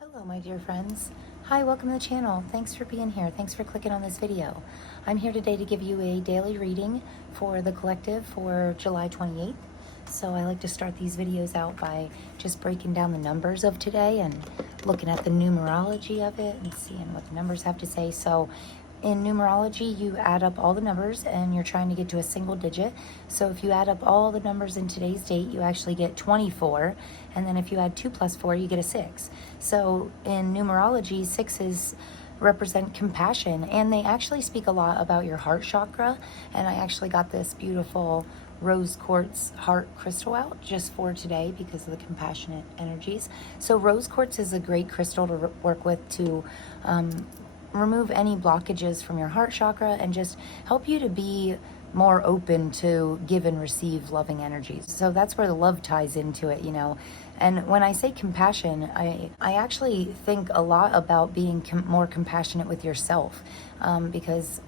Hello, my dear friends. Hi, welcome to the channel. Thanks for being here. Thanks for clicking on this video. I'm here today to give you a daily reading for the collective for July 28th. So I like to start these videos out by just breaking down the numbers of today and looking at the numerology of it and seeing what the numbers have to say. So in numerology, you add up all the numbers and you're trying to get to a single digit. So if you add up all the numbers in today's date, you actually get 24. And then if you add 2 plus 4, you get a 6. So in numerology, sixes represent compassion, and they actually speak a lot about your heart chakra. And I actually got this beautiful rose quartz heart crystal out just for today because of the compassionate energies. So rose quartz is a great crystal to work with to remove any blockages from your heart chakra and just help you to be more open to give and receive loving energies. So that's where the love ties into it, you know. And when I say compassion, I actually think a lot about being more compassionate with yourself, because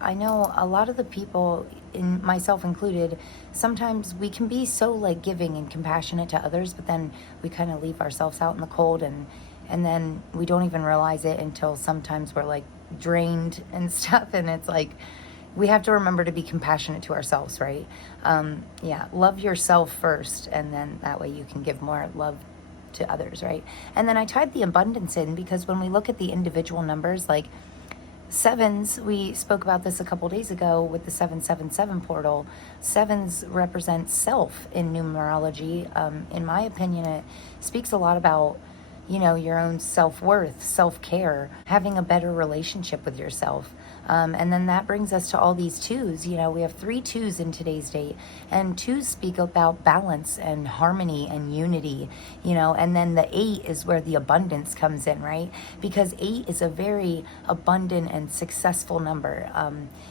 I know a lot of the people, in myself included, sometimes we can be so like giving and compassionate to others, but then we kind of leave ourselves out in the cold, and then we don't even realize it until sometimes we're like drained and stuff. And it's like, we have to remember to be compassionate to ourselves, right? Yeah, love yourself first, and then that way you can give more love to others, right? And then I tied the abundance in because when we look at the individual numbers, like sevens, we spoke about this a couple days ago with the 777 portal. Sevens represent self in numerology. In my opinion, it speaks a lot about, you know, your own self-worth, self-care, having a better relationship with yourself. And then that brings us to all these twos. You know, we have 3 twos in today's date, and twos speak about balance and harmony and unity, you know. And then the 8 is where the abundance comes in, right? Because 8 is a very abundant and successful number.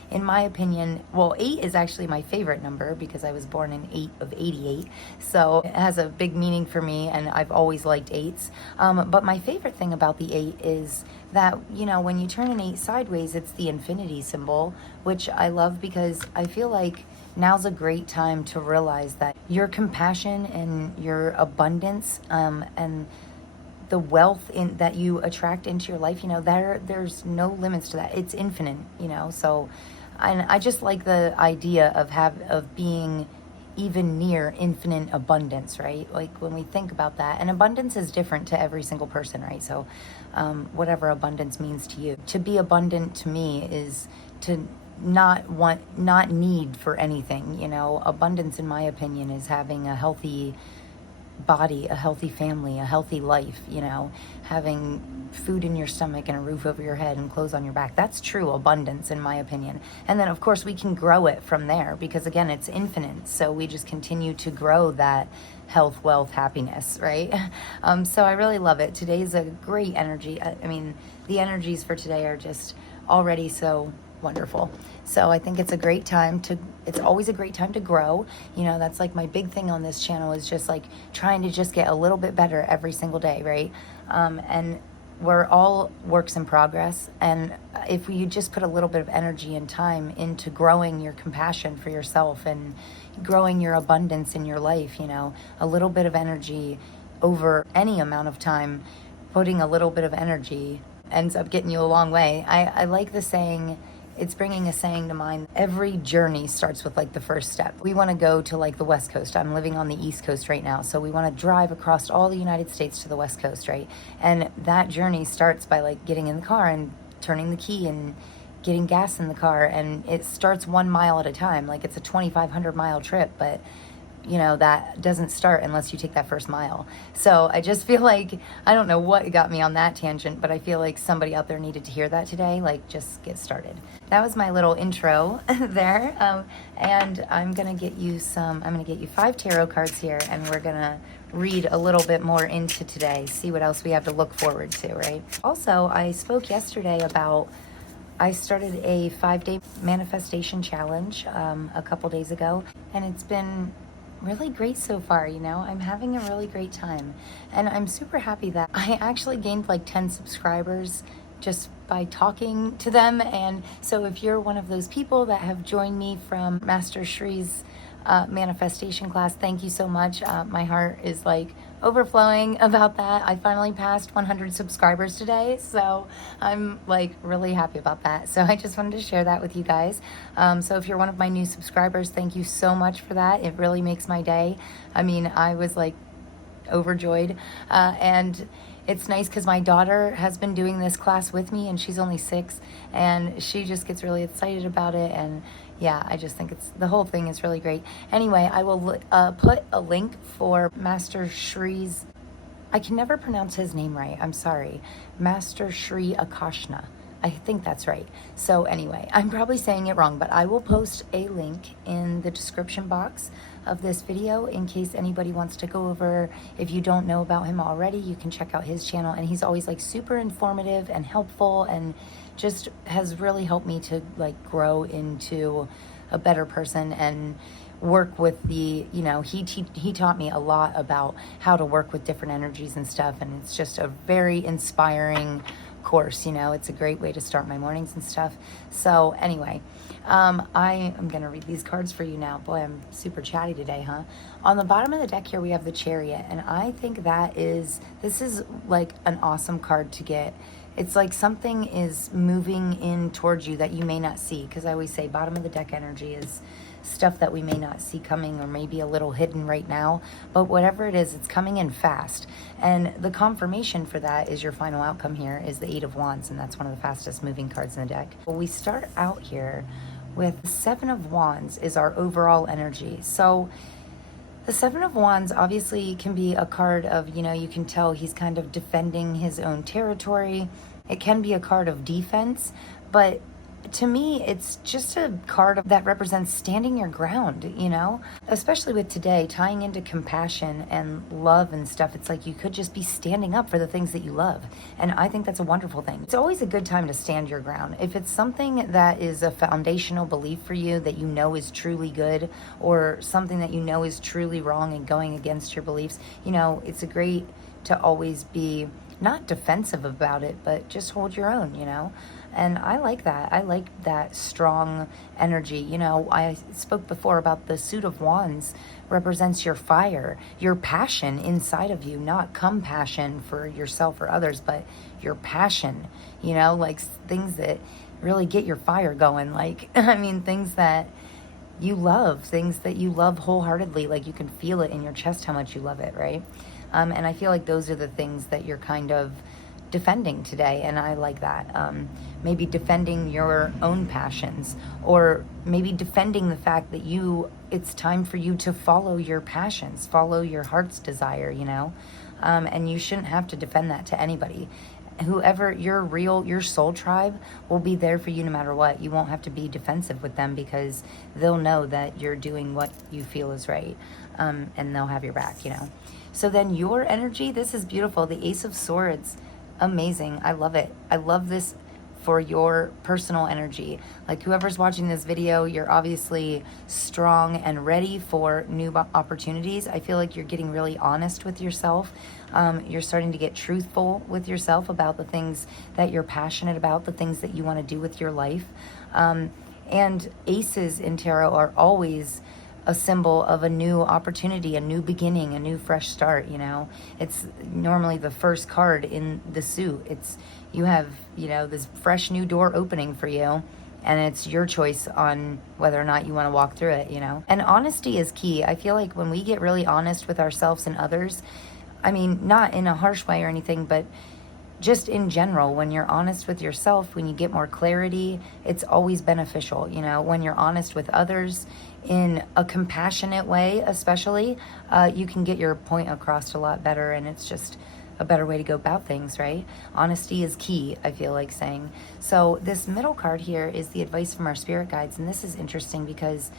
In my opinion, well, 8 is actually my favorite number because I was born in 8 of 88. So it has a big meaning for me, and I've always liked 8s. But my favorite thing about the 8 is that, you know, when you turn an 8 sideways, it's the infinity symbol, which I love because I feel like now's a great time to realize that your compassion and your abundance, and the wealth that you attract into your life, you know, there's no limits to that. It's infinite, you know. So, and I just like the idea of being even near infinite abundance, right? Like when we think about that, and abundance is different to every single person, right? So whatever abundance means to you, to be abundant to me is to not need for anything, you know. Abundance, in my opinion, is having a healthy body, a healthy family, a healthy life, you know, having food in your stomach and a roof over your head and clothes on your back. That's true abundance, in my opinion. And then of course we can grow it from there because again, it's infinite. So we just continue to grow that health, wealth, happiness, right? So I really love it. Today's a great energy. I mean, the energies for today are just already so wonderful. So I think it's always a great time to grow. You know, that's like my big thing on this channel is just like trying to just get a little bit better every single day, right? And we're all works in progress. And if you just put a little bit of energy and time into growing your compassion for yourself and growing your abundance in your life, you know, a little bit of energy over any amount of time, putting a little bit of energy ends up getting you a long way. I like the saying, it's bringing a saying to mind, every journey starts with like the first step. We want to go to like the West Coast. I'm living on the East Coast right now. So we want to drive across all the United States to the West Coast, right? And that journey starts by like getting in the car and turning the key and getting gas in the car. And it starts 1 mile at a time. Like it's a 2,500 mile trip, but you know, that doesn't start unless you take that first mile. So I just feel like, I don't know what got me on that tangent, but I feel like somebody out there needed to hear that today. Like, just get started. That was my little intro there. And I'm going to get you 5 tarot cards here, and we're going to read a little bit more into today, see what else we have to look forward to, right? Also, I spoke yesterday about, I started a 5-day manifestation challenge a couple days ago, and it's been really great so far, you know. I'm having a really great time, and I'm super happy that I actually gained like 10 subscribers just by talking to them. And so if you're one of those people that have joined me from Master Shree's manifestation class, thank you so much. My heart is like overflowing about that. I finally passed 100 subscribers today, so I'm like really happy about that. So I just wanted to share that with you guys. So if you're one of my new subscribers, thank you so much for that. It really makes my day. I mean, I was like overjoyed, and it's nice because my daughter has been doing this class with me, and she's only 6, and she just gets really excited about it. And yeah, I just think the whole thing is really great. Anyway, I will put a link for Master Shri's, I can never pronounce his name right, I'm sorry, Master Shri Akashna. I think that's right. So anyway, I'm probably saying it wrong, but I will post a link in the description box of this video in case anybody wants to go over. If you don't know about him already, you can check out his channel, and he's always like super informative and helpful, and just has really helped me to like grow into a better person and work with the, you know, he taught me a lot about how to work with different energies and stuff, and it's just a very inspiring course. You know, it's a great way to start my mornings and stuff. So anyway, I am gonna read these cards for you now. Boy, I'm super chatty today, huh? On the bottom of the deck here we have the Chariot, and I think this is like an awesome card to get. It's like something is moving in towards you that you may not see, because I always say bottom of the deck energy is stuff that we may not see coming, or maybe a little hidden right now, but whatever it is, it's coming in fast. And the confirmation for that is your final outcome here is the 8 of Wands, and that's one of the fastest moving cards in the deck. Well, we start out here with the 7 of Wands is our overall energy. So the 7 of Wands obviously can be a card of, you know, you can tell he's kind of defending his own territory. It can be a card of defense, but to me, it's just a card that represents standing your ground, you know, especially with today, tying into compassion and love and stuff. It's like you could just be standing up for the things that you love. And I think that's a wonderful thing. It's always a good time to stand your ground. If it's something that is a foundational belief for you that you know is truly good, or something that you know is truly wrong and going against your beliefs, you know, it's a great to always be not defensive about it, but just hold your own, you know. And I like that. I like that strong energy. You know, I spoke before about the Suit of Wands represents your fire, your passion inside of you, not compassion for yourself or others, but your passion, you know, like things that really get your fire going. Like, I mean, things that you love wholeheartedly, like you can feel it in your chest how much you love it, right? And I feel like those are the things that you're kind of defending today, and I like that. Maybe defending your own passions, or maybe defending the fact that it's time for you to follow your passions, follow your heart's desire, you know, and you shouldn't have to defend that to anybody. Whoever your soul tribe will be there for you no matter what. You won't have to be defensive with them, because they'll know that you're doing what you feel is right, and they'll have your back, you know. So then your energy, this is beautiful. The Ace of Swords, amazing. I love it. I love this for your personal energy. Like whoever's watching this video, you're obviously strong and ready for new opportunities. I feel like you're getting really honest with yourself. You're starting to get truthful with yourself about the things that you're passionate about, the things that you want to do with your life. And aces in tarot are always a symbol of a new opportunity, a new beginning, a new fresh start, you know. It's normally the first card in the suit. It's, you have, you know, this fresh new door opening for you, and it's your choice on whether or not you want to walk through it, you know. And honesty is key. I feel like when we get really honest with ourselves and others, I mean, not in a harsh way or anything, but just in general, when you're honest with yourself, when you get more clarity, it's always beneficial, you know. When you're honest with others in a compassionate way, especially, you can get your point across a lot better, and it's just a better way to go about things, right? Honesty is key, I feel like saying. So this middle card here is the advice from our spirit guides, and this is interesting because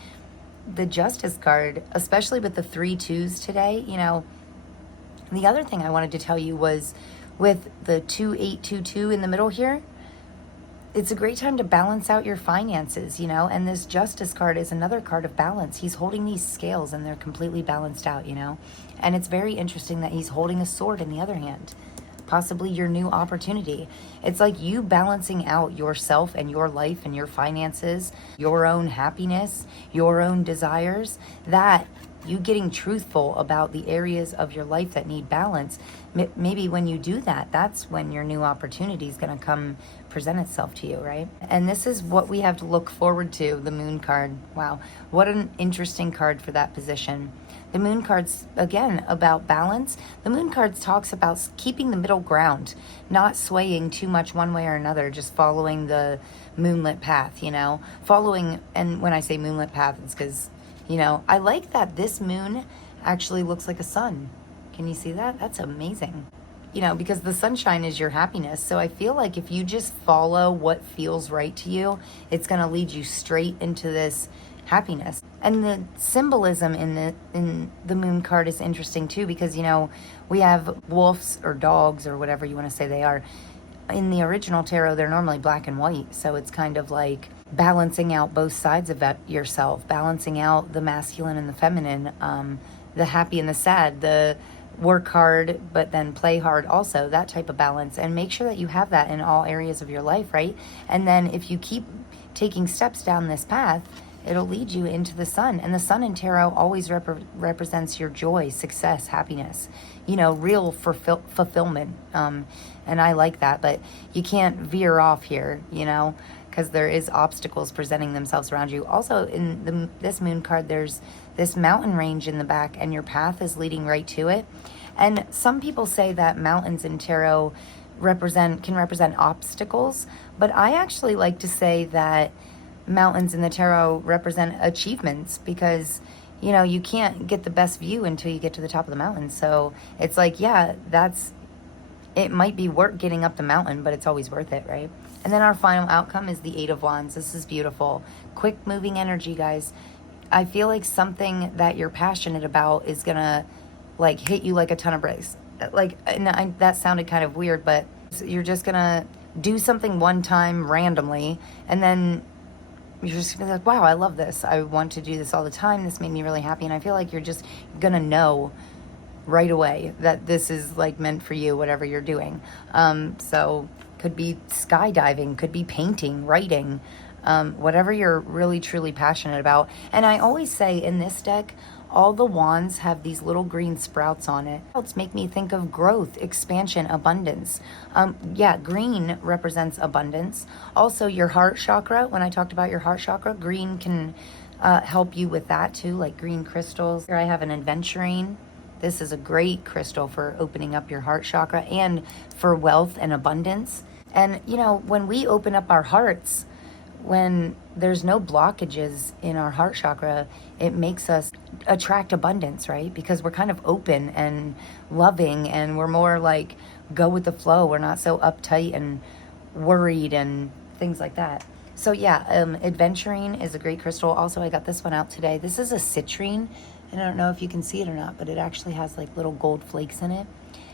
the Justice card, especially with the 3 2s today, you know, the other thing I wanted to tell you was with the 2822 in the middle here, it's a great time to balance out your finances, you know, and this Justice card is another card of balance. He's holding these scales and they're completely balanced out, you know, and it's very interesting that he's holding a sword in the other hand, possibly your new opportunity. It's like you balancing out yourself and your life and your finances, your own happiness, your own desires. That you getting truthful about the areas of your life that need balance. Maybe when you do that, that's when your new opportunity is going to come present itself to you, right? And this is what we have to look forward to, the moon card. Wow, what an interesting card for that position. The moon card's, again, about balance. The moon card talks about keeping the middle ground, not swaying too much one way or another, just following the moonlit path, you know? Following, and when I say moonlit path, it's because, you know, I like that this moon actually looks like a sun. Can you see that? That's amazing. You know, because the sunshine is your happiness. So I feel like if you just follow what feels right to you, it's going to lead you straight into this happiness. And the symbolism in the moon card is interesting too, because, you know, we have wolves or dogs or whatever you want to say they are. In the original tarot, they're normally black and white. So it's kind of like balancing out both sides of that yourself, balancing out the masculine and the feminine, the happy and the sad, the work hard but then play hard also, that type of balance. And make sure that you have that in all areas of your life, right? And then if you keep taking steps down this path, it'll lead you into the sun. And the sun in tarot always represents your joy, success, happiness, you know, real fulfillment. And I like that, but you can't veer off here, you know, because there is obstacles presenting themselves around you. Also, in this moon card, there's this mountain range in the back, and your path is leading right to it. And some people say that mountains in tarot can represent obstacles, but I actually like to say that mountains in the tarot represent achievements, because, you know, you can't get the best view until you get to the top of the mountain. So it's like, yeah, it might be work getting up the mountain, but it's always worth it, right? And then our final outcome is the Eight of Wands. This is beautiful. Quick moving energy, guys. I feel like something that you're passionate about is gonna like hit you like a ton of bricks. Like, and that sounded kind of weird, but you're just gonna do something one time randomly, and then you're just gonna be like, wow, I love this. I want to do this all the time. This made me really happy. And I feel like you're just gonna know right away that this is like meant for you, whatever you're doing. So could be skydiving, could be painting, writing, whatever you're really truly passionate about. And I always say in this deck, all the wands have these little green sprouts on it. Sprouts make me think of growth, expansion, abundance. Yeah, green represents abundance. Also, your heart chakra, when I talked about your heart chakra, green can help you with that too, like green crystals. Here I have an aventurine. This is a great crystal for opening up your heart chakra and for wealth and abundance. And, you know, when we open up our hearts, when there's no blockages in our heart chakra, it makes us attract abundance, right? Because we're kind of open and loving, and we're more like go with the flow. We're not so uptight and worried and things like that. So yeah, aventurine is a great crystal. Also, I got this one out today. This is a citrine, and I don't know if you can see it or not, but it actually has like little gold flakes in it.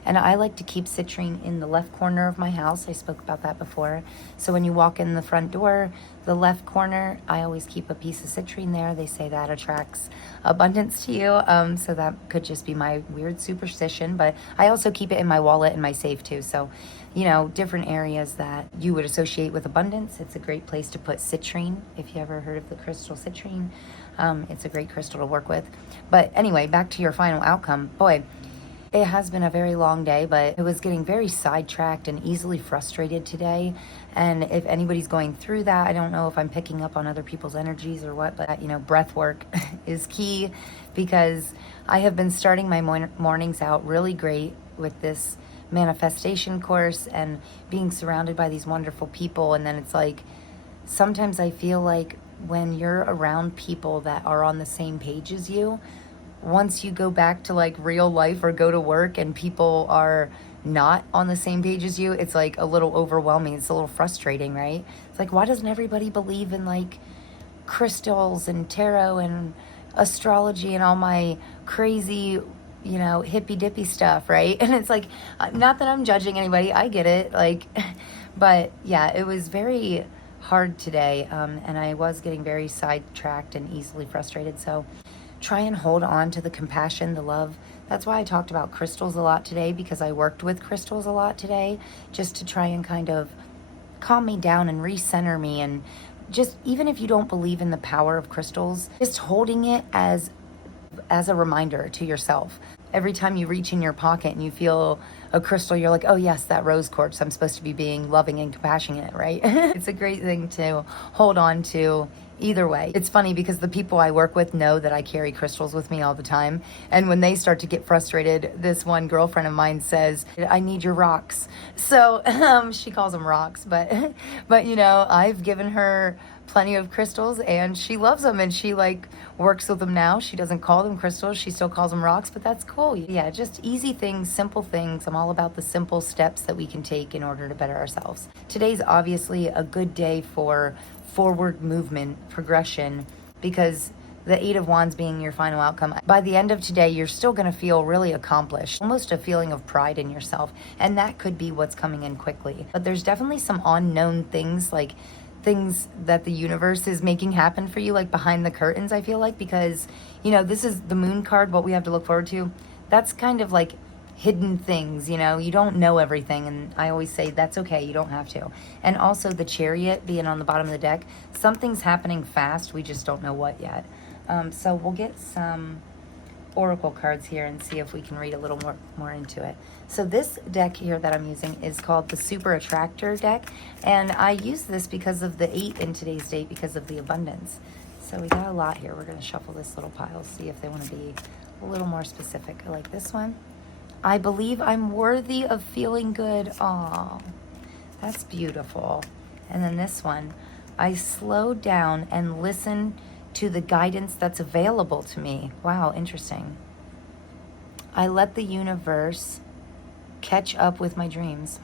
And I like to keep citrine in the left corner of my house. I spoke about that before. So when you walk in the front door, the left corner, I always keep a piece of citrine there. They say that attracts abundance to you. So that could just be my weird superstition. But I also keep it in my wallet and my safe too. So, you know, different areas that you would associate with abundance. It's a great place to put citrine. If you ever heard of the crystal citrine, it's a great crystal to work with. But anyway, back to your final outcome. Boy, it has been a very long day, but it was getting very sidetracked and easily frustrated today. And if anybody's going through that, I don't know if I'm picking up on other people's energies or what, but, you know, breath work is key, because I have been starting my mornings out really great with this manifestation course and being surrounded by these wonderful people. And then it's like, sometimes I feel like when you're around people that are on the same page as you, once you go back to like real life or go to work and people are not on the same page as you, it's like a little overwhelming. It's a little frustrating, right? It's like, why doesn't everybody believe in like crystals and tarot and astrology and all my crazy, you know, hippy dippy stuff, right? And it's like, not that I'm judging anybody, I get it, like, but yeah, it was very hard today, and I was getting very sidetracked and easily frustrated. So try and hold on to the compassion, the love. That's why I talked about crystals a lot today, because I worked with crystals a lot today, just to try and kind of calm me down and recenter me. And just, even if you don't believe in the power of crystals, just holding it as as a reminder to yourself. Every time you reach in your pocket and you feel a crystal, you're like, oh yes, that rose quartz. I'm supposed to be being loving and compassionate, right? It's a great thing to hold on to either way. It's funny because the people I work with know that I carry crystals with me all the time. And when they start to get frustrated, this one girlfriend of mine says, I need your rocks. So she calls them rocks, but you know, I've given her plenty of crystals and she loves them, and she like works with them now. She doesn't call them crystals, she still calls them rocks, but that's cool. Yeah, just easy things, simple things. I'm all about the simple steps that we can take in order to better ourselves. Today's obviously a good day for forward movement, progression, because the Eight of Wands being your final outcome, by the end of today, you're still going to feel really accomplished, almost a feeling of pride in yourself. And that could be what's coming in quickly. But there's definitely some unknown things, like things that the universe is making happen for you, like behind the curtains, I feel like, because, you know, this is the moon card, what we have to look forward to. That's kind of like hidden things, you know, you don't know everything. And I always say that's okay, you don't have to. And also the Chariot being on the bottom of the deck, something's happening fast, we just don't know what yet. So we'll get some oracle cards here and see if we can read a little more into it. So this deck here that I'm using is called the Super Attractor deck, and I use this because of the 8 in today's date, because of the abundance. So we got a lot here. We're going to shuffle this little pile, see if they want to be a little more specific. I like this one. I believe I'm worthy of feeling good. Aw, that's beautiful. And then this one, I slow down and listen to the guidance that's available to me. Wow, interesting. I let the universe catch up with my dreams.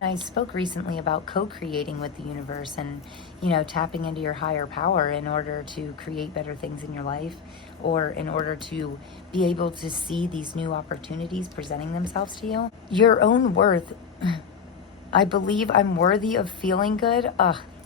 I spoke recently about co-creating with the universe and, you know, tapping into your higher power in order to create better things in your life, or in order to be able to see these new opportunities presenting themselves to you. Your own worth. I believe I'm worthy of feeling good.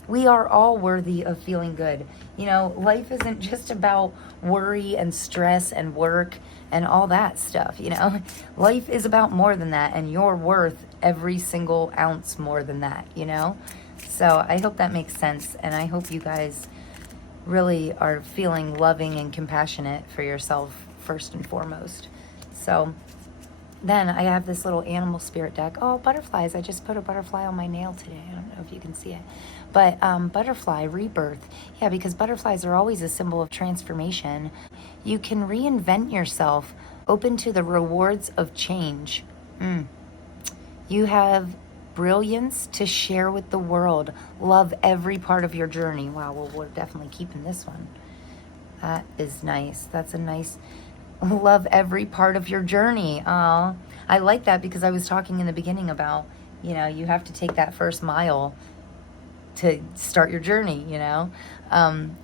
We are all worthy of feeling good. You know, life isn't just about worry and stress and work and all that stuff, you know. Life is about more than that, and you're worth every single ounce more than that, you know. So I hope that makes sense, and I hope you guys really are feeling loving and compassionate for yourself first and foremost. So then I have this little animal spirit deck. Oh, butterflies. I just put a butterfly on my nail today. I don't know if you can see it. But butterfly, rebirth. Yeah, because butterflies are always a symbol of transformation. You can reinvent yourself, open to the rewards of change. You have brilliance to share with the world. Love every part of your journey. Wow, well, we're definitely keeping this one. That is nice. That's a nice... Love every part of your journey. I like that, because I was talking in the beginning about, you know, you have to take that first mile to start your journey, you know.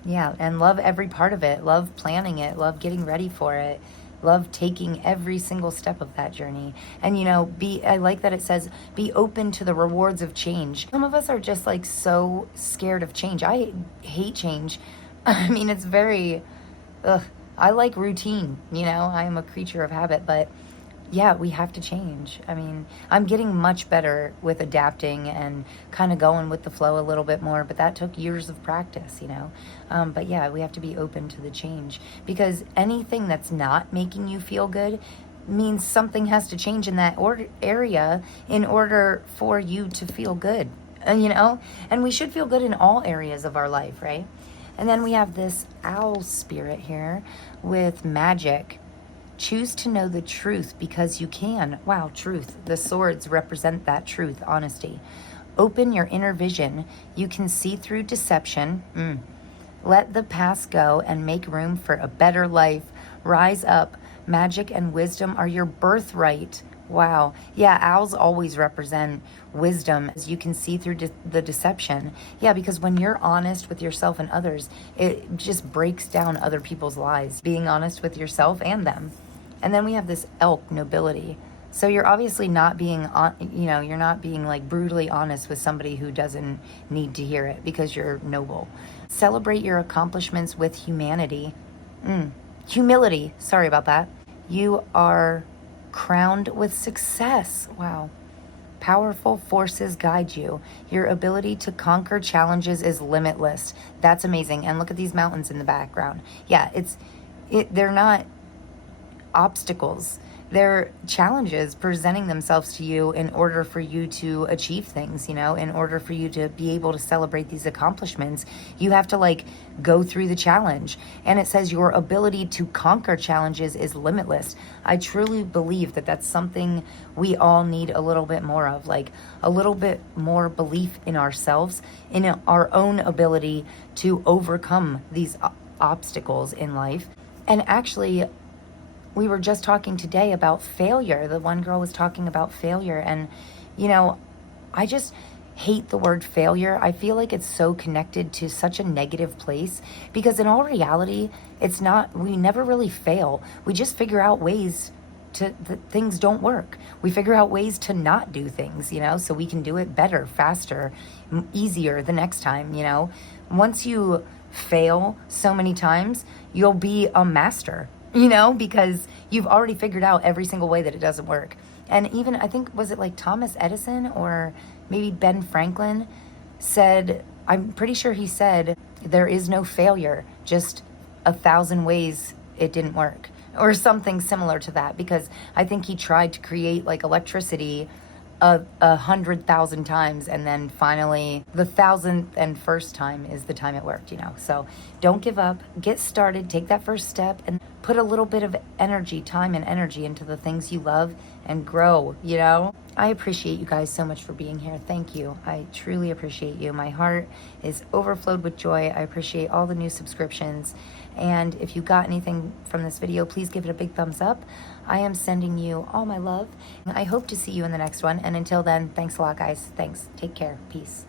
Yeah, and love every part of it. Love planning it. Love getting ready for it. Love taking every single step of that journey. And, you know, I like that it says, be open to the rewards of change. Some of us are just like so scared of change. I hate change. I mean, it's very, I like routine, you know, I am a creature of habit, but yeah, we have to change. I mean, I'm getting much better with adapting and kind of going with the flow a little bit more, but that took years of practice, you know. But yeah, we have to be open to the change, because anything that's not making you feel good means something has to change in that area in order for you to feel good, you know. And we should feel good in all areas of our life, right? And then we have this owl spirit here with magic. Choose to know the truth because you can. Wow, truth. The swords represent that truth, honesty. Open your inner vision. You can see through deception. Let the past go and make room for a better life. Rise up. Magic and wisdom are your birthright. Wow. Yeah, owls always represent wisdom, as you can see through the deception. Yeah, because when you're honest with yourself and others, it just breaks down other people's lies. Being honest with yourself and them. And then we have this elk, nobility. So you're obviously not being, you know, you're not being like brutally honest with somebody who doesn't need to hear it, because you're noble. Celebrate your accomplishments with humanity. Humility. Sorry about that. You are crowned with success. Wow. Powerful forces guide you. Your ability to conquer challenges is limitless. That's amazing. And look at these mountains in the background. Yeah, they're not obstacles. They're challenges presenting themselves to you in order for you to achieve things, you know, in order for you to be able to celebrate these accomplishments. You have to like go through the challenge. And it says your ability to conquer challenges is limitless. I truly believe that that's something we all need a little bit more of, like a little bit more belief in ourselves, in our own ability to overcome these obstacles in life. And actually, we were just talking today about failure. The one girl was talking about failure. And, you know, I just hate the word failure. I feel like it's so connected to such a negative place because in all reality, it's not, we never really fail. We just figure out ways that things don't work. We figure out ways to not do things, you know, so we can do it better, faster, easier the next time, you know. Once you fail so many times, you'll be a master, you know, because you've already figured out every single way that it doesn't work. And even, I think, was it like Thomas Edison or maybe Ben Franklin said, I'm pretty sure he said, there is no failure, just 1,000 ways it didn't work, or something similar to that, because I think he tried to create like electricity 100,000 times, and then finally the 1,001st time is the time it worked, you know. So don't give up, get started, take that first step, and put a little bit of energy, time and energy into the things you love and grow, you know. I appreciate you guys so much for being here. Thank you. I truly appreciate you. My heart is overflowed with joy. I appreciate all the new subscriptions. And if you got anything from this video, please give it a big thumbs up. I am sending you all my love. I hope to see you in the next one. And until then, thanks a lot, guys. Thanks. Take care. Peace.